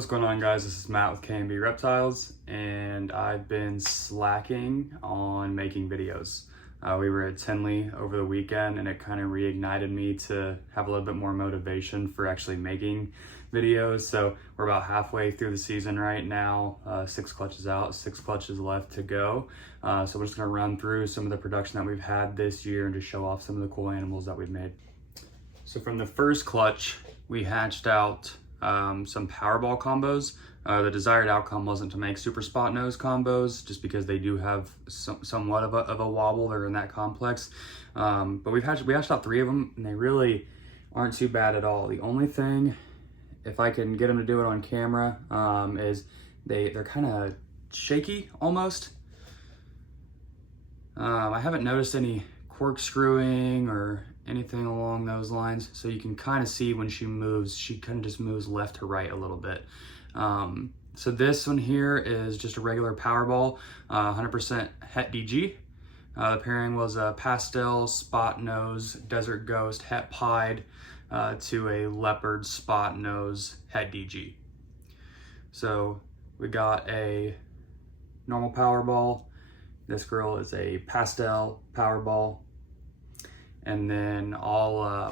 What's going on, guys? This is Matt with K&B Reptiles, and I've been slacking on making videos. We were at Tinley over the weekend, and it kind of reignited me to have a little bit more motivation for actually making videos. So we're about halfway through the season right now. 6 clutches out, 6 clutches left to go. So we're just gonna run through some of the production that we've had this year and just show off some of the cool animals that we've made. So from the first clutch, we hatched out some Powerball combos. The desired outcome wasn't to make super Spotnose combos, just because they do have somewhat of a wobble. They're in that complex. But we hatched out 3 of them, and they really aren't too bad at all. The only thing, if I can get them to do it on camera, is they're kind of shaky almost. I haven't noticed any corkscrewing or anything along those lines, so you can kind of see when she moves, she kind of just moves left to right a little bit. So this one here is just a regular Powerball, 100% het DG. The pairing was a pastel Spotnose Desert Ghost het pied to a Leopard Spotnose het DG. So we got a normal Powerball. This girl is a pastel Powerball. And then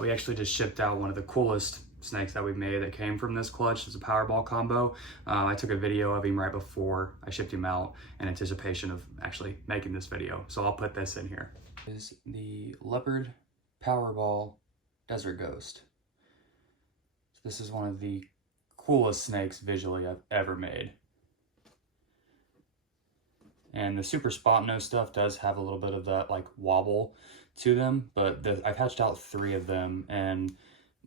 we actually just shipped out one of the coolest snakes that we've made that came from this clutch. It's a Powerball combo. I took a video of him right before I shipped him out in anticipation of actually making this video. So I'll put this in here. This is the Leopard Powerball Desert Ghost. So this is one of the coolest snakes visually I've ever made. And the super Spotnose stuff does have a little bit of that like wobble to them, but I've hatched out 3 of them, and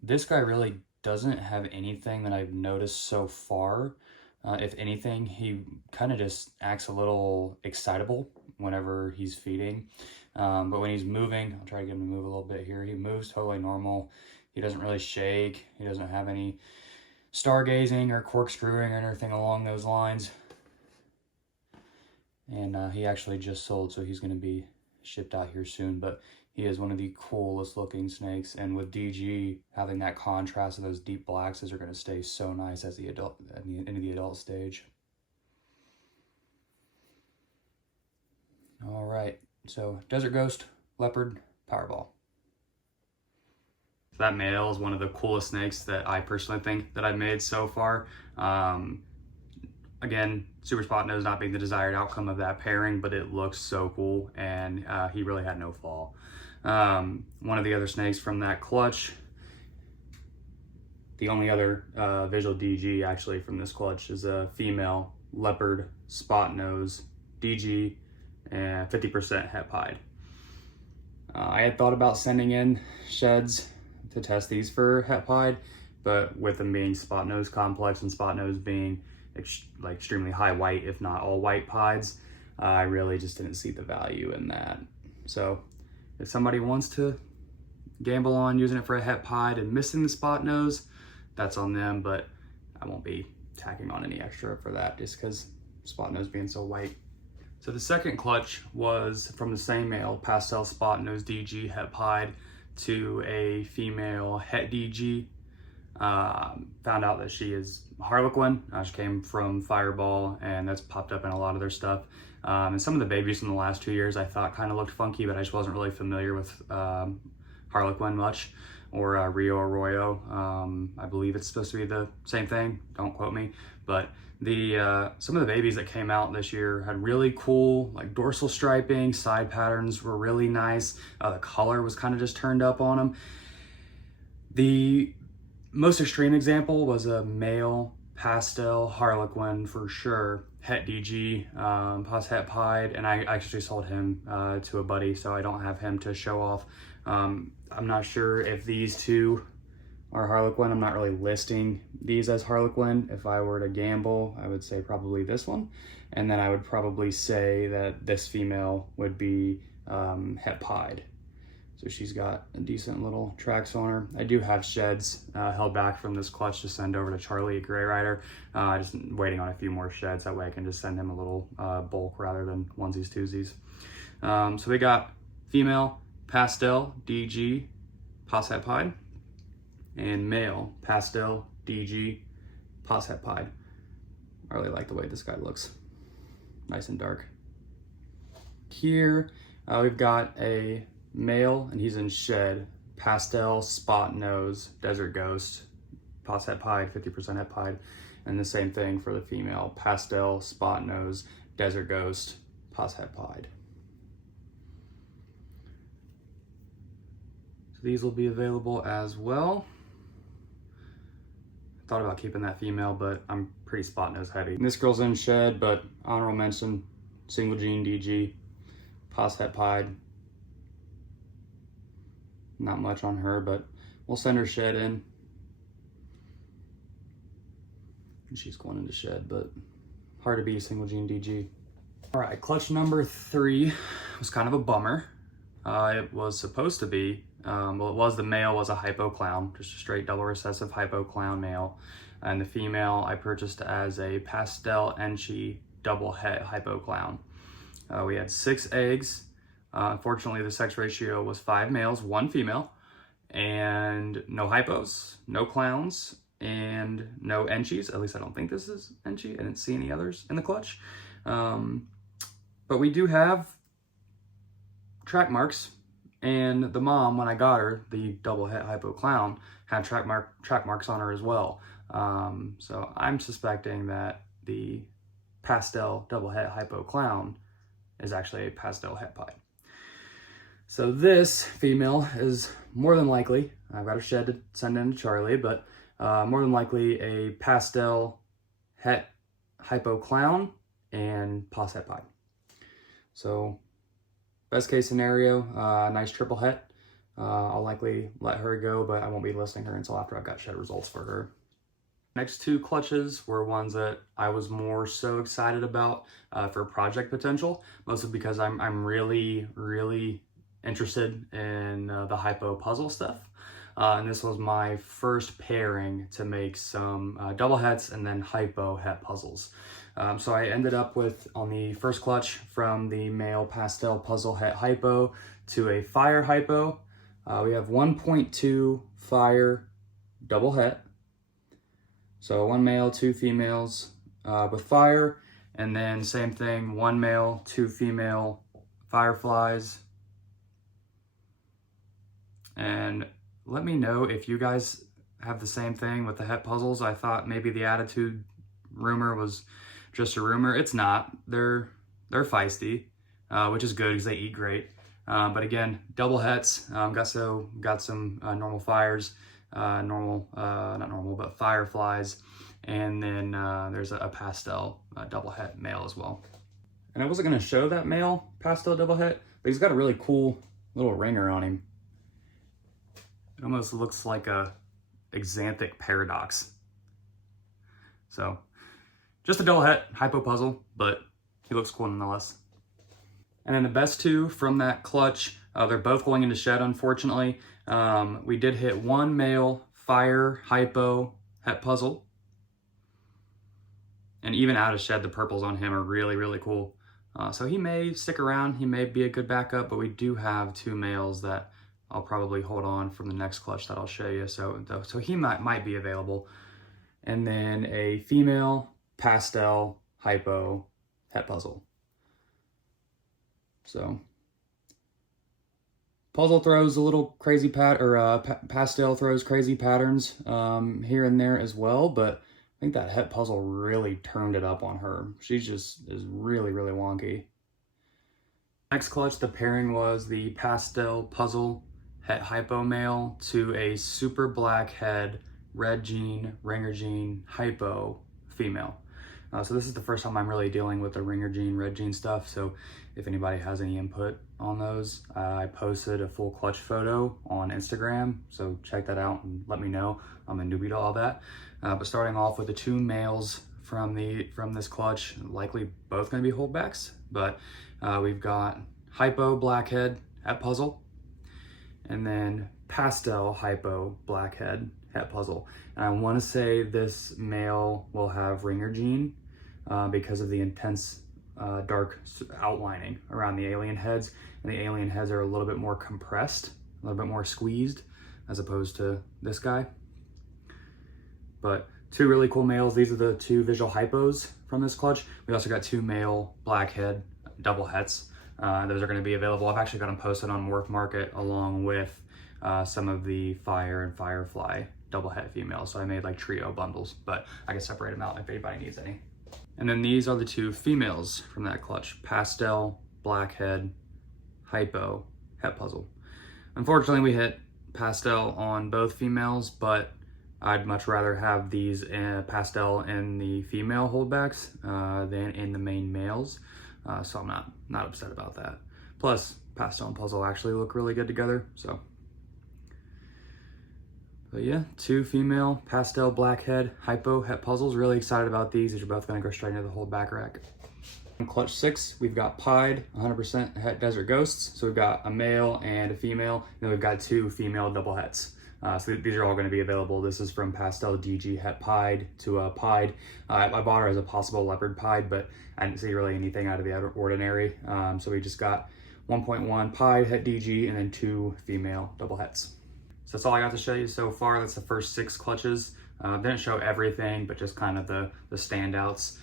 this guy really doesn't have anything that I've noticed so far. If anything, he kind of just acts a little excitable whenever he's feeding. But when he's moving, I'll try to get him to move a little bit here. He moves totally normal. He doesn't really shake. He doesn't have any stargazing or corkscrewing or anything along those lines. And he actually just sold, so he's going to be shipped out here soon. But he is one of the coolest looking snakes, and with DG having that contrast of those deep blacks, those are going to stay so nice as into the adult stage. All right, so Desert Ghost, Leopard, Powerball. That male is one of the coolest snakes that I personally think that I've made so far. Again, super Spotnose not being the desired outcome of that pairing, but it looks so cool, and he really had no flaw. One of the other snakes from that clutch, the only other visual DG actually from this clutch, is a female Leopard Spotnose DG and 50% het pied. I had thought about sending in sheds to test these for het pied, but with them being Spotnose complex and Spotnose being like extremely high white, if not all white pieds, I really just didn't see the value in that. So if somebody wants to gamble on using it for a het pied and missing the Spotnose, that's on them, but I won't be tacking on any extra for that just because Spotnose being so white. So the second clutch was from the same male, pastel Spotnose DG het pied to a female het DG. Found out that she is Harlequin. She came from Fireball, and that's popped up in a lot of their stuff. And some of the babies from the last 2 years I thought kind of looked funky, but I just wasn't really familiar with Harlequin much, or Rio Arroyo. I believe it's supposed to be the same thing, don't quote me, but some of the babies that came out this year had really cool like dorsal striping, side patterns were really nice. The color was kind of just turned up on them. The most extreme example was a male pastel Harlequin for sure, het DG, plus het pied, and I actually sold him to a buddy, so I don't have him to show off. I'm not sure if these 2 are Harlequin. I'm not really listing these as Harlequin. If I were to gamble, I would say probably this one, and then I would probably say that this female would be het pied. So she's got a decent little tracks on her. I do have sheds held back from this clutch to send over to Charlie at Gray Rider. Just waiting on a few more sheds. That way I can just send him a little bulk rather than onesies, twosies. So we got female pastel DG pas het pied and male pastel DG pas het pied. I really like the way this guy looks. Nice and dark. Here, we've got a male, and he's in shed. Pastel Spotnose Desert Ghost. Pos het pied, 50% het pied. And the same thing for the female. Pastel Spotnose Desert Ghost. Pos het pied. So these will be available as well. Thought about keeping that female, but I'm pretty Spotnose heavy. And this girl's in shed, but honorable mention, single gene DG. Pos het pied. Not much on her, but we'll send her shed in. And she's going into shed, but hard to be a single gene DG. All right, clutch number 3 was kind of a bummer. It was supposed to be, the male was a Hypo Clown, just a straight double recessive Hypo Clown male. And the female I purchased as a Pastel Enchi double het Hypo Clown. We had 6 eggs. Unfortunately, the sex ratio was 5 males, 1 female, and no hypos, no clowns, and no enchis. At least I don't think this is enchi. I didn't see any others in the clutch. But we do have track marks, and the mom, when I got her, the double het Hypo Clown, had track marks on her as well. So I'm suspecting that the pastel double het Hypo Clown is actually a pastel het pied. So this female is more than likely, I've got her shed to send in to Charlie, but more than likely a pastel het Hypo Clown and pos het pied. So best case scenario, nice triple het. I'll likely let her go, but I won't be listing her until after I've got shed results for her. Next 2 clutches were ones that I was more so excited about for project potential, mostly because I'm really interested in the Hypo Puzzle stuff. And this was my first pairing to make some double hets and then Hypo het puzzles. So I ended up with, on the first clutch, from the male pastel puzzle het Hypo to a fire Hypo. We have 1.2 fire double het. So 1 male, 2 females with fire, and then same thing, 1 male, 2 female fireflies. And let me know if you guys have the same thing with the het puzzles. I thought maybe the attitude rumor was just a rumor. It's not. They're feisty, which is good because they eat great. But again, double hets. Got some normal fires, not normal, but fireflies, and then there's a pastel double het male as well. And I wasn't gonna show that male pastel double het, but he's got a really cool little ringer on him. It almost looks like a Xanthic paradox. So, just a double het Hypo Puzzle, but he looks cool nonetheless. And then the best 2 from that clutch, they're both going into shed, unfortunately. We did hit 1 male fire Hypo het puzzle. And even out of shed, the purples on him are really cool. So he may stick around, he may be a good backup, but we do have 2 males that I'll probably hold on from the next clutch that I'll show you. So he might be available. And then a female pastel Hypo het puzzle. So puzzle throws a little crazy pastel throws crazy patterns here and there as well, but I think that het puzzle really turned it up on her. She just is really wonky. Next clutch, the pairing was the pastel puzzle het Hypo male to a super black head red gene ringer gene Hypo female. So this is the first time I'm really dealing with the ringer gene, red gene stuff. So if anybody has any input on those, I posted a full clutch photo on Instagram. So check that out and let me know. I'm a newbie to all that. But starting off with the 2 males from this clutch, likely both going to be holdbacks. But we've got Hypo blackhead het puzzle, and then pastel Hypo blackhead het puzzle. And I want to say this male will have ringer gene because of the intense dark outlining around the alien heads, and the alien heads are a little bit more compressed, a little bit more squeezed, as opposed to this guy. But Two really cool males. These are the two visual hypos from this clutch. We also got two male blackhead double hets. Those are going to be available. I've actually got them posted on Morph Market along with some of the Fire and Firefly double het females. So I made like trio bundles, but I can separate them out if anybody needs any. And then these are the two females from that clutch: Pastel, Blackhead, Hypo, Het Puzzle. Unfortunately, we hit Pastel on both females, but I'd much rather have these Pastel in the female holdbacks than in the main males. So I'm not upset about that. Plus, Pastel and Puzzle actually look really good together, so. But yeah, two female Pastel Blackhead Hypo Het Puzzles. Really excited about these. These are both gonna go straight into the holdback rack. In clutch 6, we've got pied 100% het Desert Ghosts. So we've got a male and a female, and then we've got two female double hets. So these are all going to be available. This is from Pastel DG Het Pied to Pied. I bought her as a possible leopard pied, but I didn't see really anything out of the ordinary. So we just got 1.1 Pied Het DG and then two female double hets. So that's all I got to show you so far. That's the first 6 clutches. Didn't show everything, but just kind of the standouts.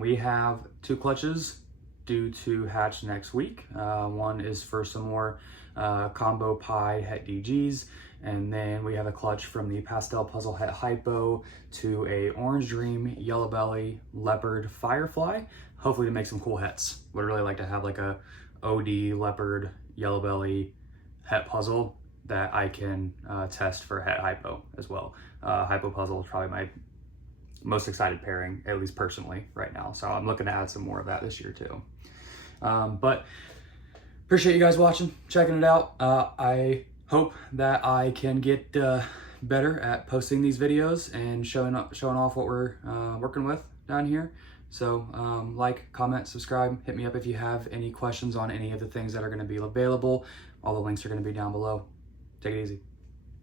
We have 2 clutches due to hatch next week. One is for some more combo Pied Het DGs. And then we have a clutch from the Pastel Puzzle Het Hypo to a Orange Dream, Yellow Belly, Leopard, Firefly. Hopefully to make some cool hets. Would really like to have like a OD, Leopard, Yellow Belly, Het Puzzle that I can test for Het Hypo as well. Hypo Puzzle is probably my most excited pairing, at least personally right now. So I'm looking to add some more of that this year too. But appreciate you guys watching, checking it out. I hope that I can get better at posting these videos and showing off what we're working with down here. So like, comment, subscribe, hit me up if you have any questions on any of the things that are going to be available. All the links are going to be down below. Take it easy.